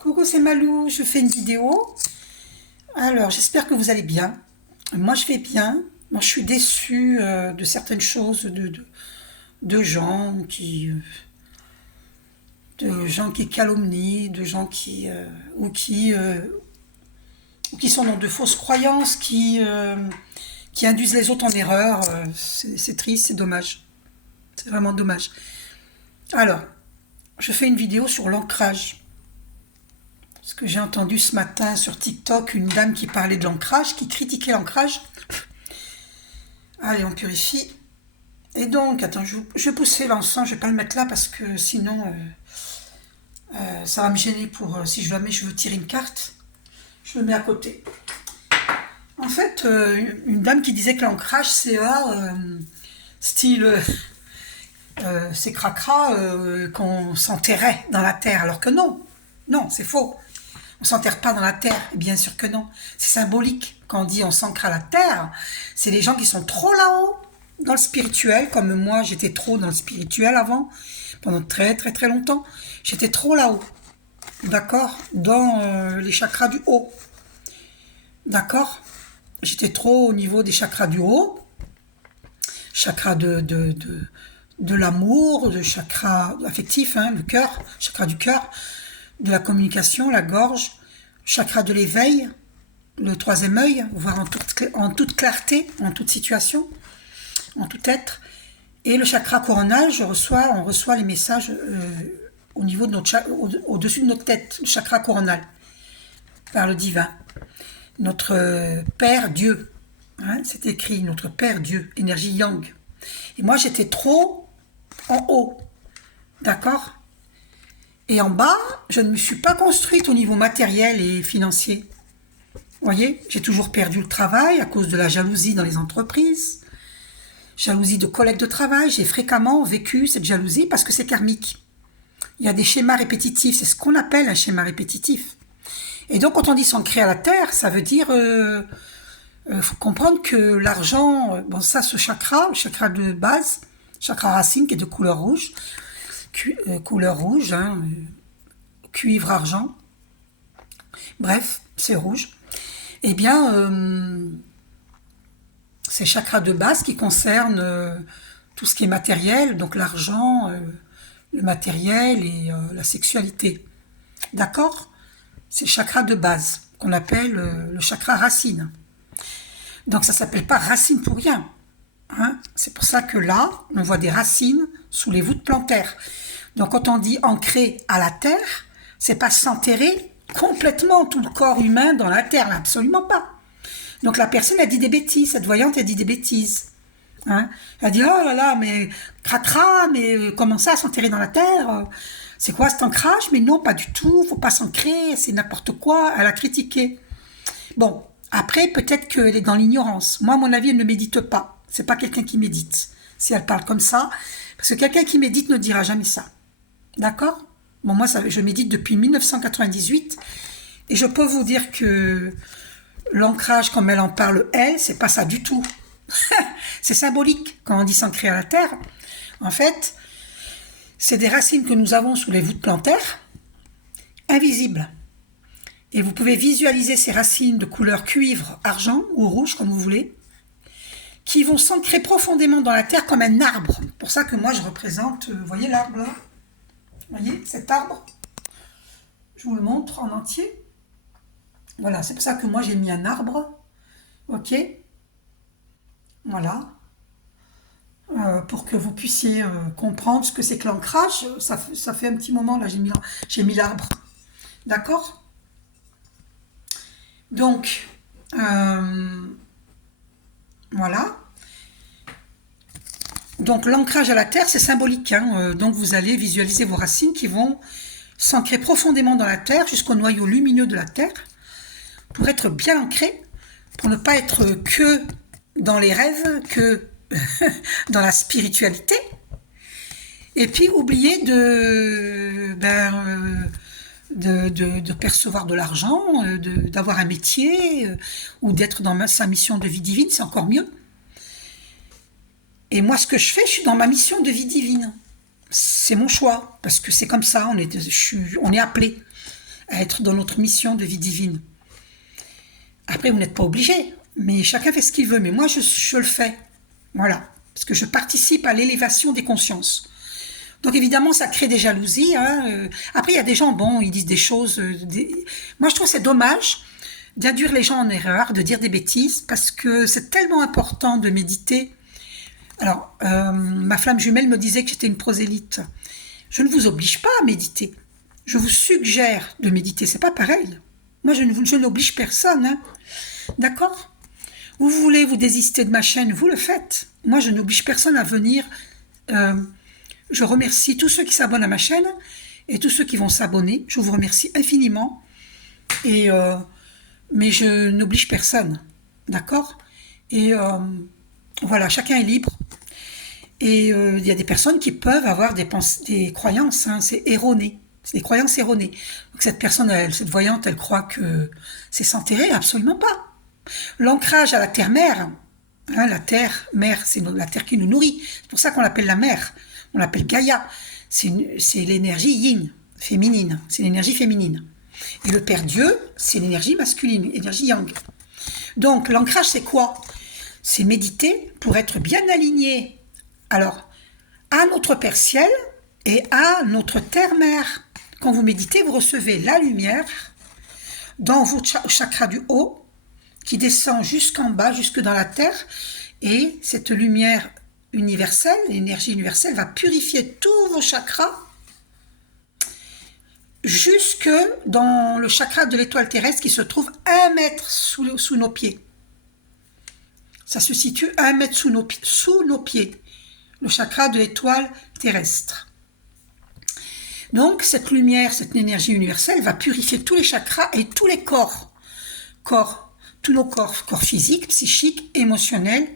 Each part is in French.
Coucou, c'est Malou, je fais une vidéo. Alors, j'espère que vous allez bien. Moi, je vais bien. Moi, je suis déçue de certaines choses, de gens qui calomnient, de gens qui sont dans de fausses croyances, qui induisent les autres en erreur. C'est triste, c'est dommage. C'est vraiment dommage. Alors, je fais une vidéo sur l'ancrage. Parce que j'ai entendu ce matin sur TikTok une dame qui parlait de l'ancrage, qui critiquait l'ancrage. Allez, on purifie. Et donc, attends, je vais pousser l'encens, je vais pas le mettre là parce que sinon, ça va me gêner pour, si je veux tirer une carte, je le mets à côté. En fait, une dame qui disait que l'ancrage, c'est style, c'est cracra, qu'on s'enterrait dans la terre, alors que non. Non, c'est faux. On s'enterre pas dans la terre, bien sûr que non. C'est symbolique. Quand on dit on s'ancre à la terre, c'est les gens qui sont trop là-haut dans le spirituel, comme moi j'étais trop dans le spirituel avant, pendant très très très longtemps. J'étais trop là-haut, d'accord, dans les chakras du haut, d'accord. J'étais trop au niveau des chakras du haut, chakra de l'amour, de chakra affectif, hein, le cœur, chakra du cœur, de la communication, la gorge, chakra de l'éveil, le troisième œil, voir en toute clarté, en toute situation, en tout être. Et le chakra coronal, on reçoit les messages au niveau de au-dessus de notre tête, le chakra coronal, par le divin. Notre Père Dieu, hein, c'est écrit, notre Père Dieu, énergie yang. Et moi, j'étais trop en haut, d'accord ? Et en bas, je ne me suis pas construite au niveau matériel et financier. Vous voyez, j'ai toujours perdu le travail à cause de la jalousie dans les entreprises. Jalousie de collègues de travail. J'ai fréquemment vécu cette jalousie parce que c'est karmique. Il y a des schémas répétitifs. C'est ce qu'on appelle un schéma répétitif. Et donc, quand on dit s'ancrer à la terre, ça veut dire... faut comprendre que l'argent... bon, ça, ce chakra, le chakra de base, chakra racine qui est de couleur rouge, hein, cuivre, argent, bref, c'est rouge. Eh bien, ces chakras de base qui concernent tout ce qui est matériel, donc l'argent, le matériel et la sexualité. D'accord ? C'est le chakra de base, qu'on appelle le chakra racine. Donc ça ne s'appelle pas racine pour rien. Hein ? C'est pour ça que là, on voit des racines sous les voûtes plantaires. Donc quand on dit ancrer à la terre, c'est pas s'enterrer complètement tout le corps humain dans la terre, là, absolument pas. Donc la personne a dit des bêtises, cette voyante a dit des bêtises. Hein, elle a dit oh là là, mais cracra, mais comment ça s'enterrer dans la terre? C'est quoi cet ancrage? Mais non, pas du tout, faut pas s'ancrer, c'est n'importe quoi. Elle a critiqué. Bon, après peut-être qu'elle est dans l'ignorance. Moi, à mon avis, elle ne médite pas. C'est pas quelqu'un qui médite. Si elle parle comme ça, parce que quelqu'un qui médite ne dira jamais ça. D'accord? Bon, moi, je médite depuis 1998 et je peux vous dire que l'ancrage, comme elle en parle, c'est pas ça du tout. C'est symbolique quand on dit s'ancrer à la terre. En fait, c'est des racines que nous avons sous les voûtes plantaires, invisibles. Et vous pouvez visualiser ces racines de couleur cuivre, argent ou rouge, comme vous voulez, qui vont s'ancrer profondément dans la terre comme un arbre. C'est pour ça que moi, je représente, vous voyez l'arbre là? Vous voyez cet arbre? Je vous le montre en entier. Voilà, c'est pour ça que moi, j'ai mis un arbre. Ok? Voilà. Pour que vous puissiez comprendre ce que c'est que l'ancrage. Ça fait un petit moment, là, j'ai mis l'arbre. D'accord? Donc, voilà. Donc, l'ancrage à la terre, c'est symbolique. Hein. Donc, vous allez visualiser vos racines qui vont s'ancrer profondément dans la terre, jusqu'au noyau lumineux de la terre, pour être bien ancré, pour ne pas être que dans les rêves, que dans la spiritualité, et puis oublier de percevoir de l'argent, d'avoir un métier, ou d'être dans sa mission de vie divine, c'est encore mieux. Et moi, ce que je fais, je suis dans ma mission de vie divine. C'est mon choix, parce que c'est comme ça, on est appelé. à être dans notre mission de vie divine. Après, vous n'êtes pas obligé, mais chacun fait ce qu'il veut. Mais moi, je le fais. Voilà. Parce que je participe à l'élévation des consciences. Donc évidemment, ça crée des jalousies. Hein. Après, il y a des gens, bon, ils disent des choses... Moi, je trouve que c'est dommage d'induire les gens en erreur, de dire des bêtises, parce que c'est tellement important de méditer. Alors, ma flamme jumelle me disait que j'étais une prosélyte. Je ne vous oblige pas à méditer. Je vous suggère de méditer. C'est pas pareil. Moi, je n'oblige personne. Hein. D'accord ? Vous voulez vous désister de ma chaîne, vous le faites. Moi, je n'oblige personne à venir. Je remercie tous ceux qui s'abonnent à ma chaîne et tous ceux qui vont s'abonner. Je vous remercie infiniment. Mais je n'oblige personne. D'accord ? Et voilà, chacun est libre. Et il y a des personnes qui peuvent avoir des croyances, hein, c'est erroné. C'est des croyances erronées. Donc cette personne, cette voyante, elle croit que c'est s'enterrer, absolument pas. L'ancrage à la terre-mère, hein, la terre-mère, c'est la terre qui nous nourrit. C'est pour ça qu'on l'appelle la mère. On l'appelle Gaïa. C'est l'énergie yin, féminine. C'est l'énergie féminine. Et le Père Dieu, c'est l'énergie masculine, l'énergie yang. Donc l'ancrage, c'est quoi ? C'est méditer pour être bien aligné. Alors, à notre Père Ciel et à notre Terre-Mère. Quand vous méditez, vous recevez la lumière dans votre chakra du haut qui descend jusqu'en bas, jusque dans la Terre. Et cette lumière universelle, l'énergie universelle, va purifier tous vos chakras jusque dans le chakra de l'étoile terrestre qui se trouve 1 mètre sous nos pieds. Ça se situe 1 mètre sous nos pieds. Le chakra de l'étoile terrestre. Donc, cette lumière, cette énergie universelle va purifier tous les chakras et tous les corps. Tous nos corps physiques, psychiques, émotionnels,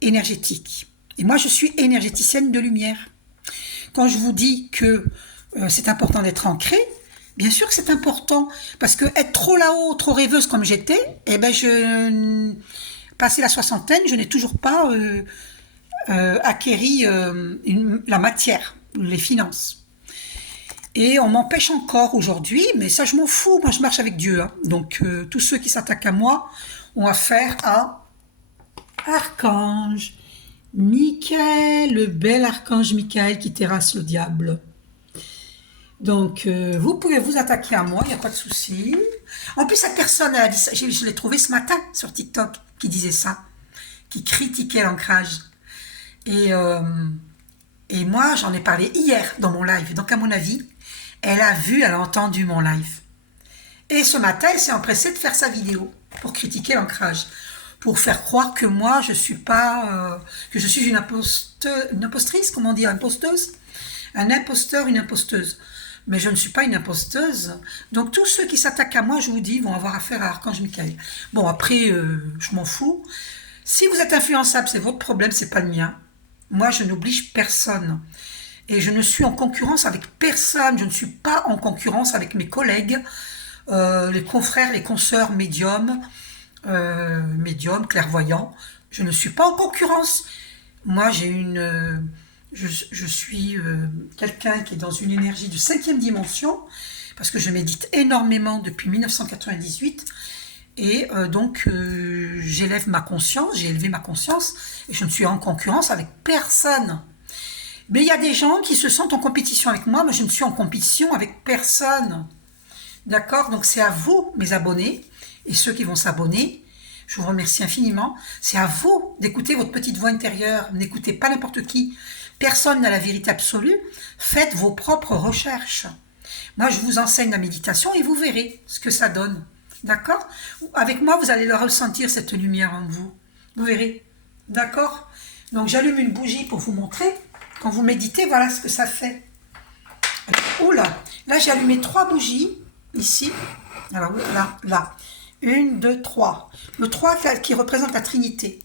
énergétiques. Et moi, je suis énergéticienne de lumière. Quand je vous dis que c'est important d'être ancré, bien sûr que c'est important, parce que être trop là-haut, trop rêveuse comme j'étais, eh ben passé la soixantaine, je n'ai toujours pas... acquéri la matière, les finances. Et on m'empêche encore aujourd'hui, mais ça je m'en fous, moi je marche avec Dieu. Hein. Donc tous ceux qui s'attaquent à moi ont affaire à Archange Michael, le bel Archange Michael qui terrasse le diable. Donc vous pouvez vous attaquer à moi, il n'y a pas de souci. En plus cette personne, elle a dit ça, je l'ai trouvé ce matin sur TikTok, qui disait ça, qui critiquait l'ancrage. Et moi, j'en ai parlé hier dans mon live. Donc, à mon avis, elle a entendu mon live. Et ce matin, elle s'est empressée de faire sa vidéo pour critiquer l'ancrage. Pour faire croire que moi, je suis pas... que je suis une impostrice, comment dire, imposteuse. Un imposteur, une imposteuse. Mais je ne suis pas une imposteuse. Donc, tous ceux qui s'attaquent à moi, je vous dis, vont avoir affaire à Archange Michael. Bon, après, je m'en fous. Si vous êtes influençable, c'est votre problème, c'est pas le mien. Moi, je n'oblige personne. Et je ne suis en concurrence avec personne. Je ne suis pas en concurrence avec mes collègues, les confrères, les consoeurs médiums, clairvoyants. Je ne suis pas en concurrence. Moi, je suis quelqu'un qui est dans une énergie de 5e dimension, parce que je médite énormément depuis 1998. Et donc, j'ai élevé ma conscience, et je ne suis en concurrence avec personne. Mais il y a des gens qui se sentent en compétition avec moi, mais je ne suis en compétition avec personne. D'accord ? Donc, c'est à vous, mes abonnés, et ceux qui vont s'abonner, je vous remercie infiniment. C'est à vous d'écouter votre petite voix intérieure. N'écoutez pas n'importe qui. Personne n'a la vérité absolue. Faites vos propres recherches. Moi, je vous enseigne la méditation et vous verrez ce que ça donne. D'accord ? Avec moi, vous allez le ressentir, cette lumière en vous. Vous verrez. D'accord ? Donc, j'allume une bougie pour vous montrer. Quand vous méditez, voilà ce que ça fait. Oula ! Là, j'ai allumé 3 bougies, ici. Alors, là. 1, 2, 3. Le 3 qui représente la Trinité.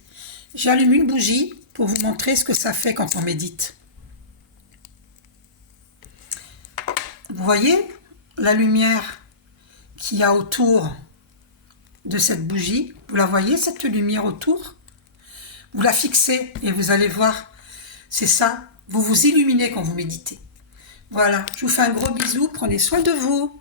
J'allume une bougie pour vous montrer ce que ça fait quand on médite. Vous voyez la lumière qu'il y a autour de cette bougie, vous la voyez cette lumière autour? Vous la fixez et vous allez voir, c'est ça, vous vous illuminez quand vous méditez. Voilà, je vous fais un gros bisou, prenez soin de vous.